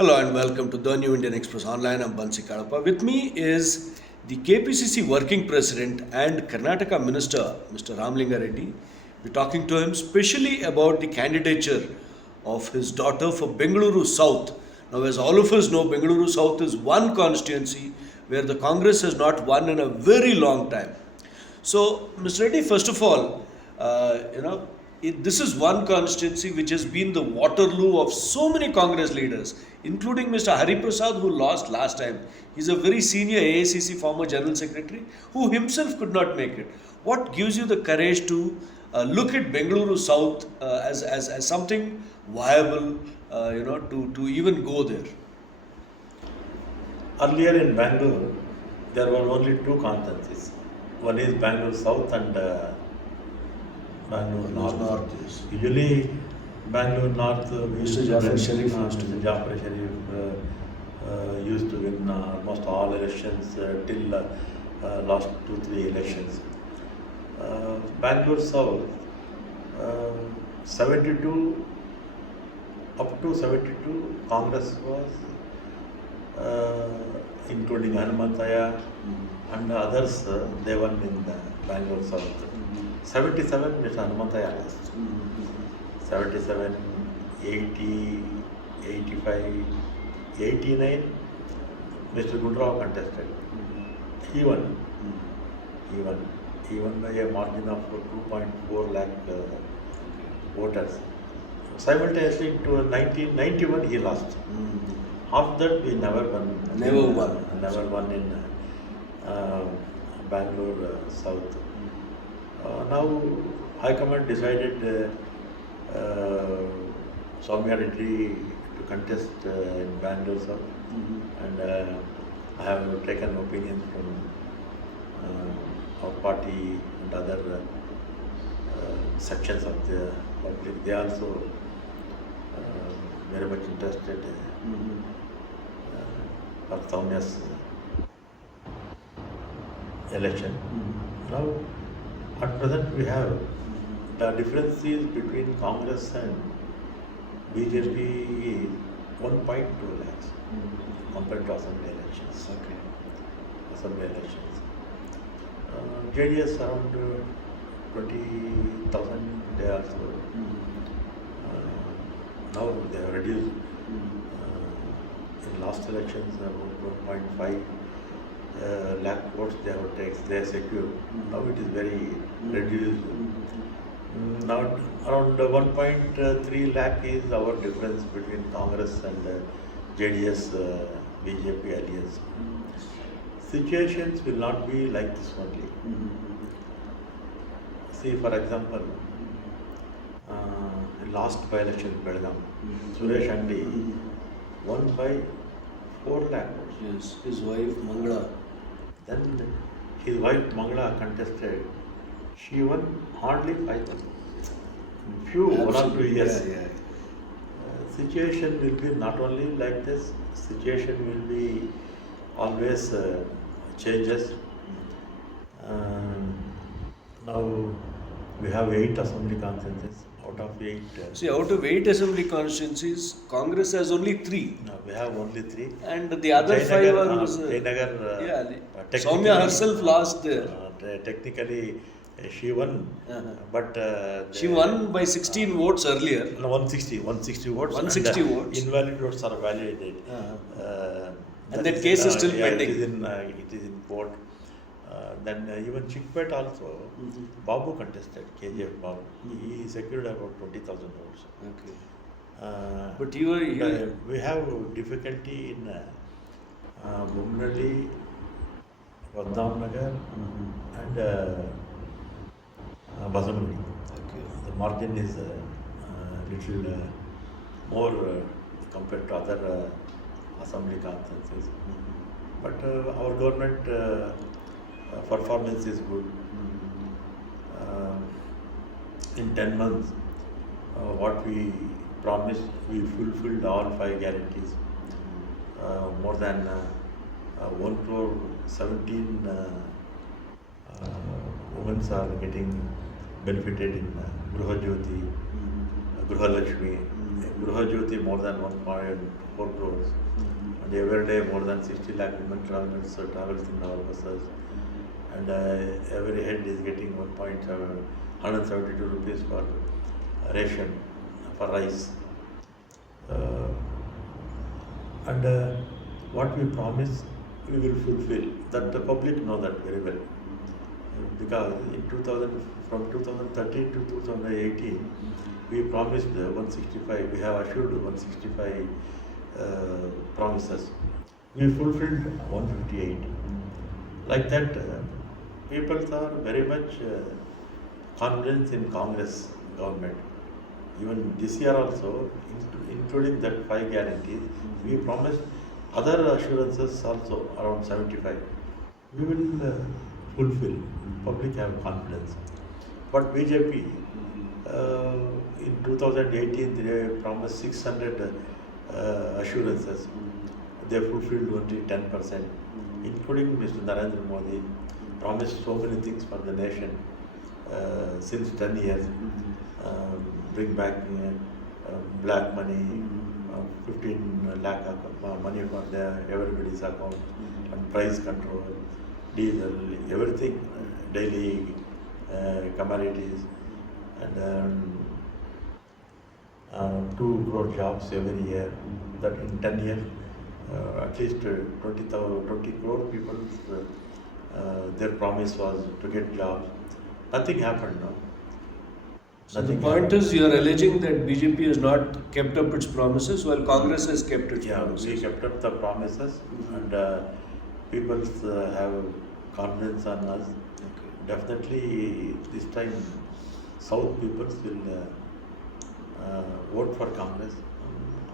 Hello and welcome to the New Indian Express Online. I'm Bansi Kadapa. With me is the KPCC Working President and Karnataka Minister, Mr. Ramlinga Reddy. We're talking to him specially about the candidature of his daughter for Bengaluru South. Now, as all of us know, Bengaluru South is one constituency where the Congress has not won in a very long time. So, Mr. Reddy, first of all, this is one constituency which has been the Waterloo of so many Congress leaders, including Mr. Hari Prasad, who lost last time. He's a very senior AICC former General Secretary who himself could not make it. What gives you the courage to look at Bengaluru South as something viable, to even go there? Earlier in Bangalore, there were only two constituencies. One is Bangalore South and Bangalore North. Yes. Usually, Bangalore North, Mr. Jafar Sharif Mr. Jafar Sharif used to win almost all elections till last 2-3 elections. Bangalore South, 72 up to 72, Congress was, including Hanumantaya and others, they won in Bangalore South. 77, Mr. Hanumantaya lost. 77, 80, 85, 89, Mr. Gundrao contested. He won. He won by a margin of 2.4 lakh voters. Simultaneously, to 1991, he lost. After that, we never won. Never won in Bangalore South. Now, High Command decided Soumya Reddy to contest in Bangalore South, and I have taken opinion from our party and other sections of the public. They are also very much interested for Soumya's election. Now, at present, we have the differences between Congress and BJP is 1.2 lakhs compared to Assembly elections. JDS around 20,000. They also now they have reduced. In last elections, about 1.5 lakh votes they have secured. Now it is very reduced. Now around 1.3 lakh is our difference between Congress and JDS BJP alliance. Situations will not be like this only. See, for example, last by-election in Belgaum, Suresh Andy won by 4 lakh votes. Yes, his wife Mangala. Then his wife Mangala contested. She won hardly 5,000. Few 1 or 2 years. Situation will be not only like this. Situation will be always changes. Now we have 8 assembly constituencies. Out of 8. See, out of 8 assembly constituencies, Congress has only 3. No, we have only 3. And the other 5 are. Jayanagar, Soumya herself lost there. Technically, she won, but She won by 16 votes earlier. No, 160 votes. 160 votes. Invalid votes are validated. And that case is still pending. It is in court. Then even Chickpet also, Babu contested, KGF Babu. He secured about 20,000 votes. Okay. But we have difficulty in Bumnalli, Vadamnagar, and Bazamuri. Okay. The margin is little more compared to other assembly constituencies. But our government performance is good. In 10 months, what we promised, we fulfilled all 5 guarantees. More than 1 crore 17 women are getting benefited in Gruha Jyoti, Gruha Lakshmi, Grihajyoti more than 1.4 crores. And every day more than 60 lakh women travels in our buses. And every head is getting 172 rupees for ration, for rice. And what we promise, we will fulfill. That the public know that very well. Because from 2013 to 2018, we promised 165. We have assured 165 promises. We fulfilled 158. Like that, people are very much confident in Congress government. Even this year also, including that 5 guarantees, we promised other assurances also around 75. We will fulfill. Public have confidence. But BJP, in 2018, they promised 600 assurances. They fulfilled only 10%, including Mr. Narendra Modi promised so many things for the nation since 10 years. Bring back black money, 15 lakh money for everybody's account, and price control, diesel, everything, daily commodities, and 2 crore jobs every year. That in 10 years, at least 20 crore people, their promise was to get jobs. Nothing happened now. So the point is, you are alleging that BJP has not kept up its promises while Congress has kept its promises. We kept up the promises, and people have confidence on us. Okay. Definitely, this time, South people will vote for Congress.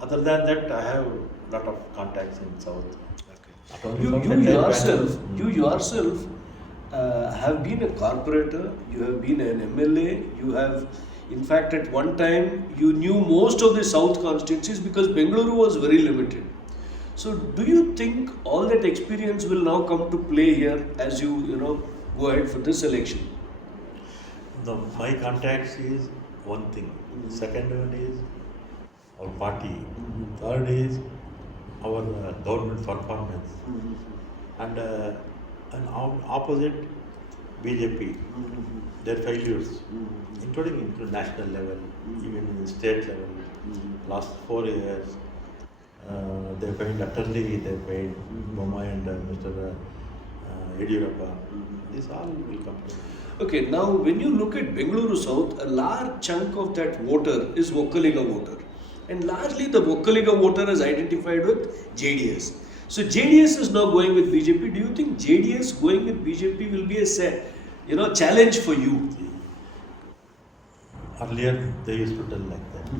Other than that, I have a lot of contacts in South. Okay. You yourself have been a corporator, you have been an MLA, you have, in fact, at one time, you knew most of the South constituencies because Bengaluru was very limited. So, do you think all that experience will now come to play here as you go ahead for this election? My contacts is one thing. Second one is our party. Third is our government performance. And opposite BJP, their failures, including international level, even in state level. Last 4 years, they failed utterly. They failed Boma and Mr. Yediyurappa. This all will come to. Okay, now when you look at Bengaluru South, a large chunk of that voter is Vokkaliga voter. And largely the Vokkaliga voter is identified with JDS. So JDS is now going with BJP. Do you think JDS going with BJP will be a challenge for you? Earlier they used to tell like that.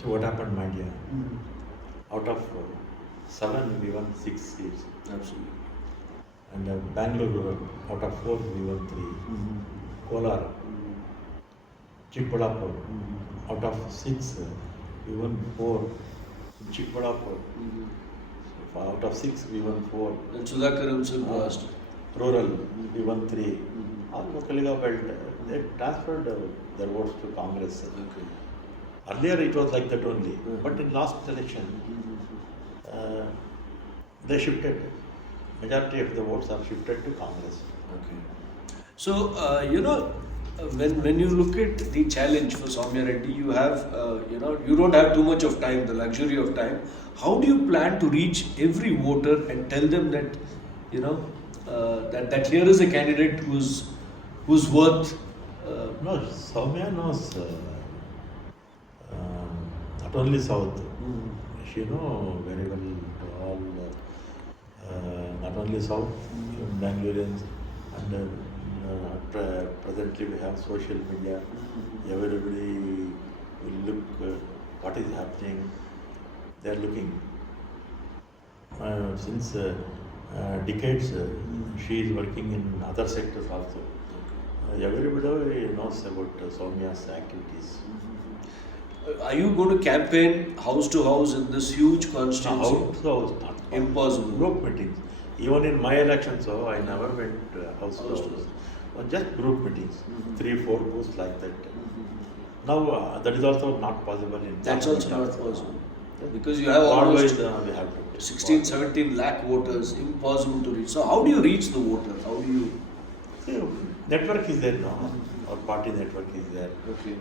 So what happened, my dear? Out of 7, we won 6 seats. Absolutely. And Bangalore, out of 4, we won 3. Kolar, Chikballapur, out of 6, we won 4. Chikballapur, out of 6, we won 4. And Sudhakar himself lost. Rural, we won 3. All Vokkaliga belt, they transferred their votes to Congress. Okay. Earlier it was like that only, but in last election, they shifted. Majority of the votes are shifted to Congress. Okay. So, when you look at the challenge for Soumya Reddy, you have, you don't have too much of time, the luxury of time. How do you plan to reach every voter and tell them that, that here is a candidate who's worth? No, Soumya knows not only South. She knows very well to all, not only South, even Bangaloreans, and presently we have social media. Everybody will look what is happening. They are looking. Since decades, she is working in other sectors also. Everybody knows about Soumya's activities. Are you going to campaign house to house in this huge constituency? House to house, not Impossible. Group meetings. Even in my election, so I never went house to house. Just group meetings, 3-4 booths like that. Now that is also not possible in That's also not Parliament. possible. Because you have Always almost we have to 16, 17 lakh voters, impossible to reach. So how do you reach the voters? How do you? See, network is there, no? Our party network is there, Okay,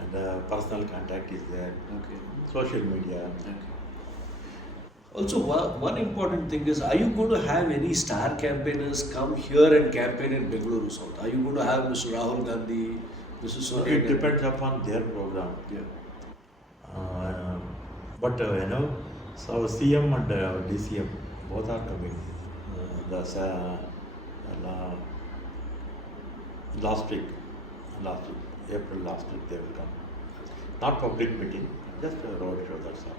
and personal contact is there, okay, social media. okay. Also, one important thing is, are you going to have any star campaigners come here and campaign in Bengaluru South? Are you going to have Mr. Rahul Gandhi, Mrs. Sonia It Gandhi? depends upon their program. Yeah. But so our CM and DCM both are coming. That's last week, April last week they will come. Not public meeting, just a road show. That's all.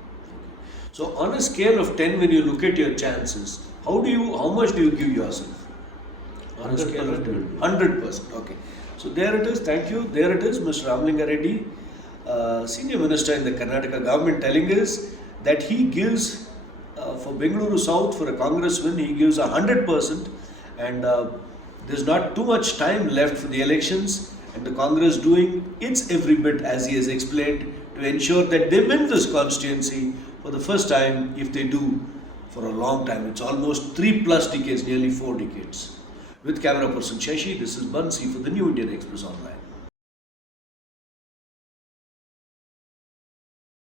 So on a scale of 10, when you look at your chances, how much do you give yourself? On a scale of 10, 100%. Okay. So there it is. Thank you. There it is, Mr. Ramlinga Reddy, Senior Minister in the Karnataka government, telling us that he gives for Bengaluru South, for a Congress win, he gives 100%, and there's not too much time left for the elections, and the Congress doing its every bit, as he has explained, to ensure that they win this constituency for the first time, if they do, for a long time. It's almost 3+ decades, nearly 4 decades. With camera person Shashi, this is Bansi for the New Indian Express Online.